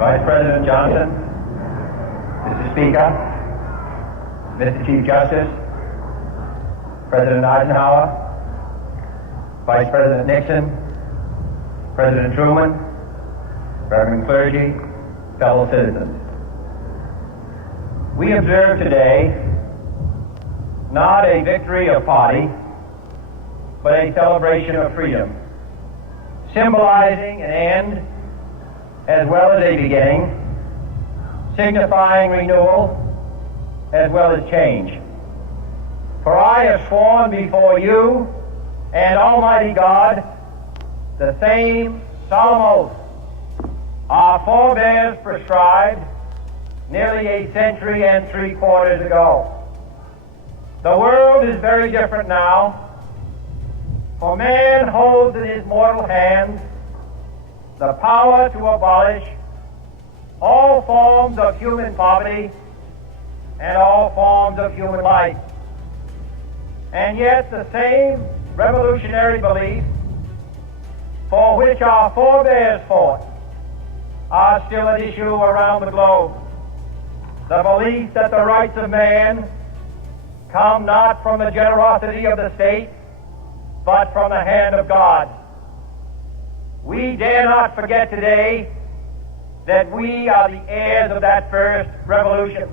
Vice President Johnson, Mr. Speaker, Mr. Chief Justice, President Eisenhower, Vice President Nixon, President Truman, Reverend clergy, fellow citizens. We observe today not a victory of party, but a celebration of freedom, symbolizing an end as well as a beginning, signifying renewal as well as change. For I have sworn before you and Almighty God the same solemn oath our forebears prescribed nearly a century and 3/4 ago. The world is very different now, for man holds in his mortal hands the power to abolish all forms of human poverty and all forms of human life. And yet the same revolutionary beliefs for which our forebears fought are still at issue around the globe. The belief that the rights of man come not from the generosity of the state, but from the hand of God. We dare not forget today that we are the heirs of that first revolution.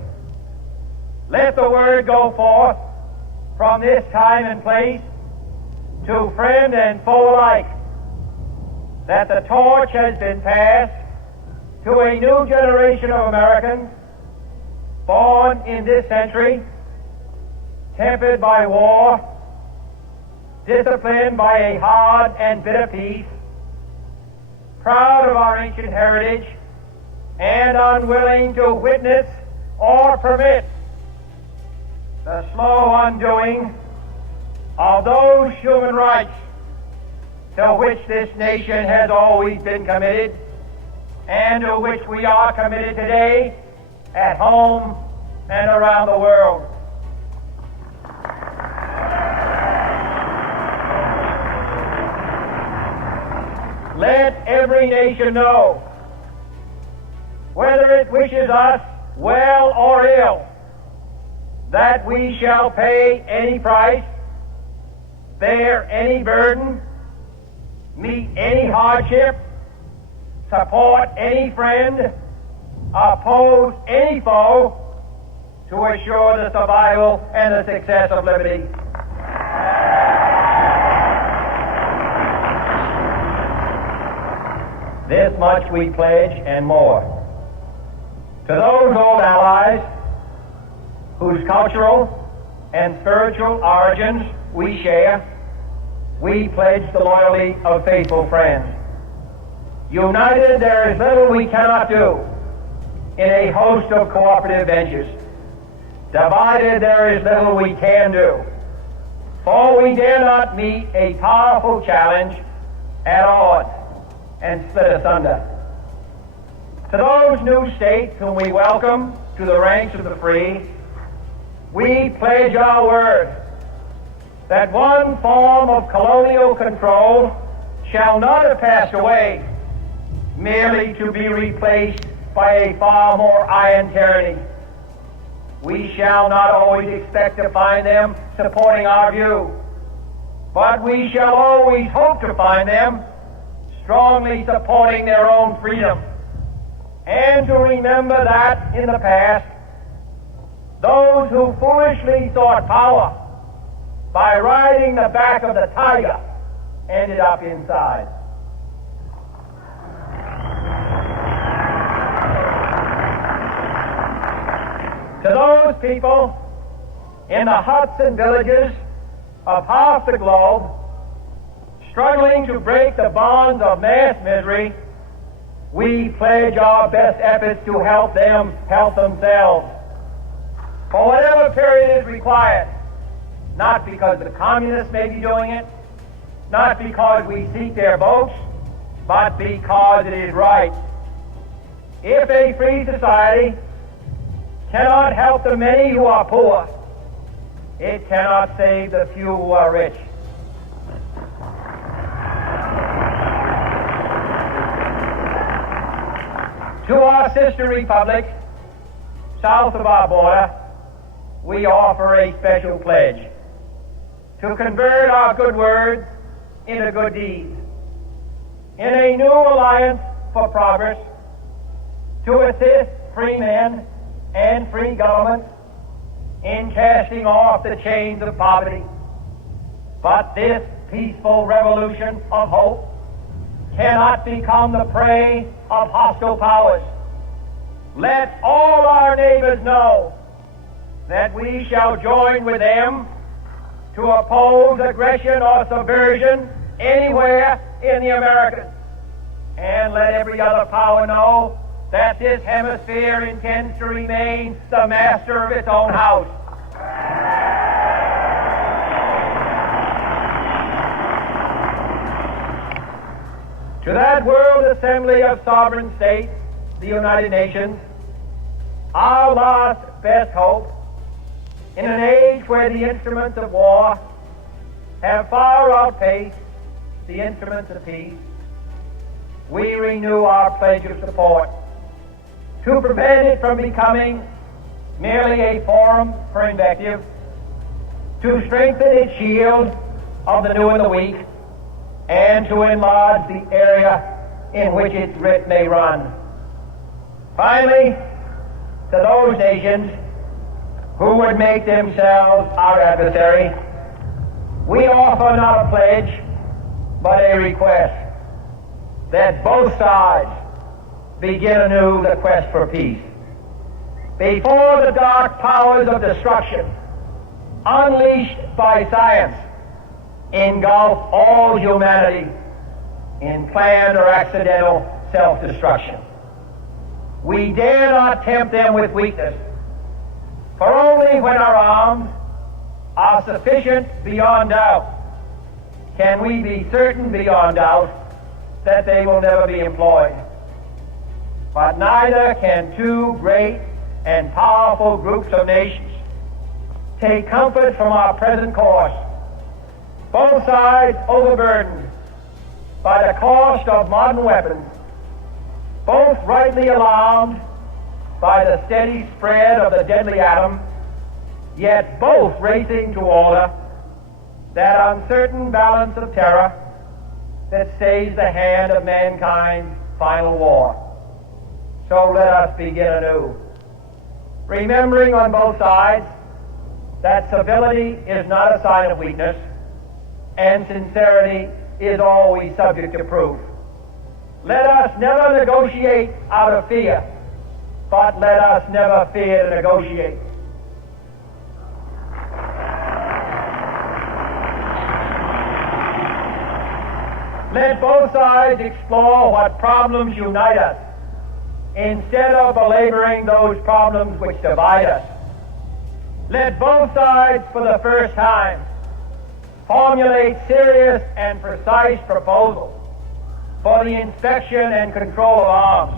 Let the word go forth from this time and place to friend and foe alike that the torch has been passed to a new generation of Americans born in this century, tempered by war, disciplined by a hard and bitter peace, proud of our ancient heritage, and unwilling to witness or permit the slow undoing of those human rights to which this nation has always been committed and to which we are committed today at home and around the world. Let every nation know, whether it wishes us well or ill, that we shall pay any price, bear any burden, meet any hardship, support any friend, oppose any foe, to assure the survival and the success of liberty. This much we pledge and more. To those old allies whose cultural and spiritual origins we share, we pledge the loyalty of faithful friends. United, there is little we cannot do in a host of cooperative ventures. Divided, there is little we can do, for we dare not meet a powerful challenge at odds and split asunder. To those new states whom we welcome to the ranks of the free, we pledge our word that one form of colonial control shall not have passed away, merely to be replaced by a far more iron tyranny. We shall not always expect to find them supporting our view, but we shall always hope to find them strongly supporting their own freedom, and to remember that in the past, those who foolishly sought power by riding the back of the tiger ended up inside. To those people in the huts and villages of half the globe struggling to break the bonds of mass misery, we pledge our best efforts to help them help themselves for whatever period is required, not because the communists may be doing it, not because we seek their votes, but because it is right. If a free society cannot help the many who are poor, it cannot save the few who are rich. To our sister republic, south of our border, we offer a special pledge to convert our good words into good deeds, in a new alliance for progress, to assist free men and free governments in casting off the chains of poverty. But this peaceful revolution of hope cannot become the prey of hostile powers. Let all our neighbors know that we shall join with them to oppose aggression or subversion anywhere in the Americas. And let every other power know that this hemisphere intends to remain the master of its own house. To that World Assembly of Sovereign States, the United Nations, our last best hope, in an age where the instruments of war have far outpaced the instruments of peace, we renew our pledge of support to prevent it from becoming merely a forum for invective, to strengthen its shield of the new and the weak, and to enlarge the area in which its writ may run. Finally, to those nations who would make themselves our adversary, we offer not a pledge, but a request that both sides begin anew the quest for peace. Before the dark powers of destruction, unleashed by science, engulf all humanity in planned or accidental self-destruction, we dare not tempt them with weakness, for only when our arms are sufficient beyond doubt can we be certain beyond doubt that they will never be employed. But neither can two great and powerful groups of nations take comfort from our present course, both sides overburdened by the cost of modern weapons, both rightly alarmed by the steady spread of the deadly atom, yet both racing to alter that uncertain balance of terror that stays the hand of mankind's final war. So let us begin anew, remembering on both sides that civility is not a sign of weakness, and sincerity is always subject to proof. Let us never negotiate out of fear, but let us never fear to negotiate. Let both sides explore what problems unite us, instead of belaboring those problems which divide us. Let both sides, for the first time, formulate serious and precise proposals for the inspection and control of arms,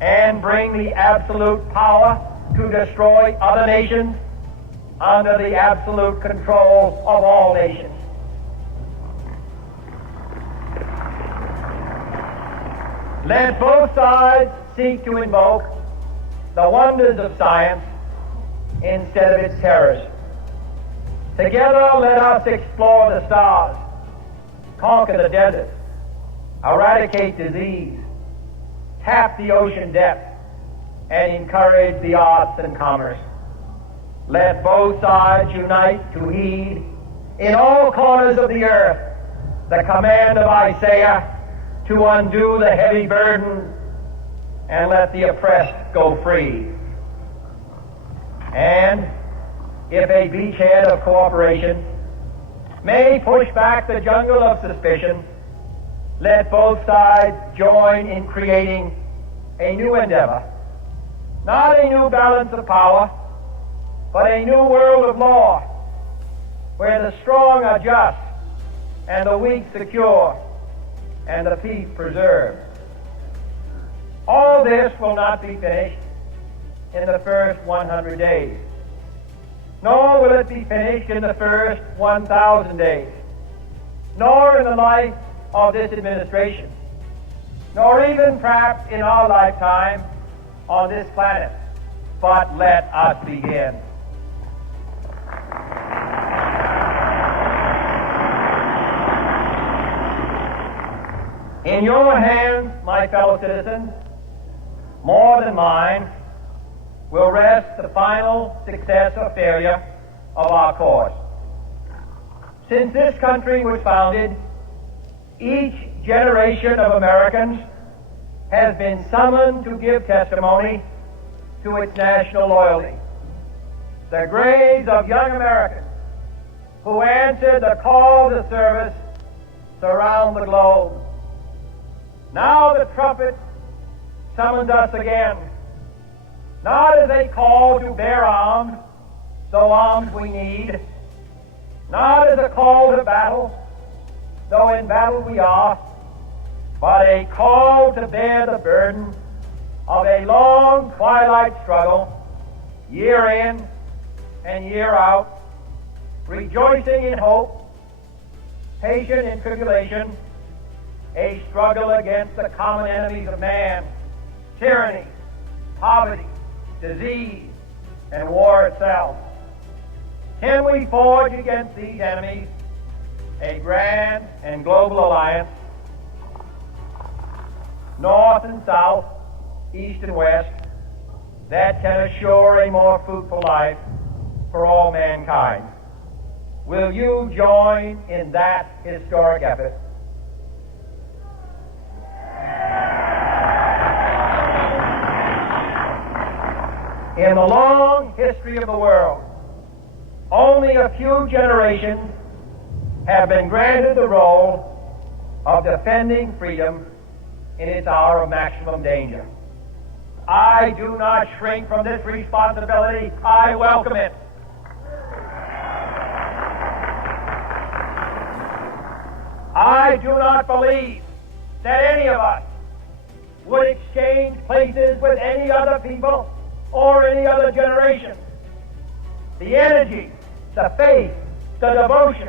and bring the absolute power to destroy other nations under the absolute control of all nations. Let both sides seek to invoke the wonders of science instead of its terrors. Together, let us explore the stars, conquer the desert, eradicate disease, tap the ocean depth, and encourage the arts and commerce. Let both sides unite to heed in all corners of the earth the command of Isaiah to undo the heavy burden and let the oppressed go free. And if a beachhead of cooperation may push back the jungle of suspicion, let both sides join in creating a new endeavor, not a new balance of power, but a new world of law, where the strong are just and the weak secure and the peace preserved. All this will not be finished in the first 100 days, nor will it be finished in the first 1,000 days, nor in the life of this administration. nor even perhaps in our lifetime on this planet. But let us begin. In your hands, my fellow citizens, more than mine, will rest the final success or failure of our cause. Since this country was founded, each generation of Americans has been summoned to give testimony to its national loyalty. The graves of young Americans who answered the call to service surround the globe. Now the trumpet summons us again, not as a call to bear arms, though arms we need, not as a call to battle, though in battle we are, but a call to bear the burden of a long twilight struggle, year in and year out, rejoicing in hope, patient in tribulation, a struggle against the common enemies of man, tyranny, poverty, disease, and war itself. Can we forge against these enemies a grand and global alliance, north and south, east and west, that can assure a more fruitful life for all mankind? Will you join in that historic effort? In the long history of the world, only a few generations have been granted the role of defending freedom in its hour of maximum danger. I do not shrink from this responsibility. I welcome it. I do not believe that any of us would exchange places with any other people or any other generation. The energy, the faith, the devotion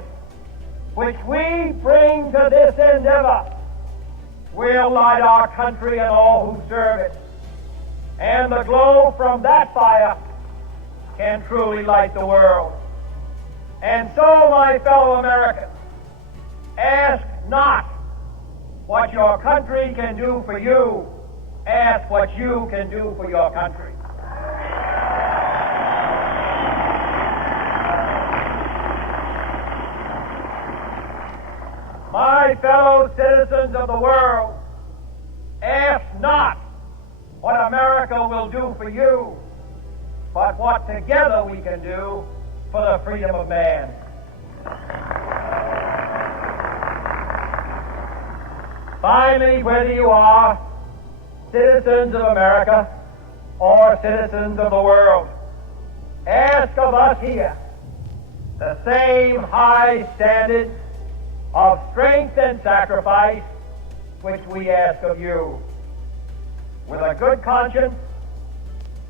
which we bring to this endeavor will light our country and all who serve it. And the glow from that fire can truly light the world. And so, my fellow Americans, ask not what your country can do for you. Ask what you can do for your country. My fellow citizens of the world, ask not what America will do for you, but what together we can do for the freedom of man. Finally, whether you are citizens of America or citizens of the world, ask of us here the same high standard of strength and sacrifice which we ask of you. With a good conscience,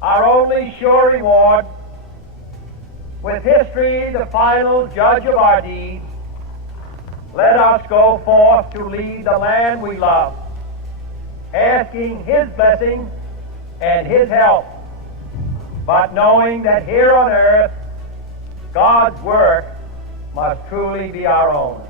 our only sure reward, with history the final judge of our deeds, let us go forth to lead the land we love, asking His blessing and His help, but knowing that here on earth, God's work must truly be our own.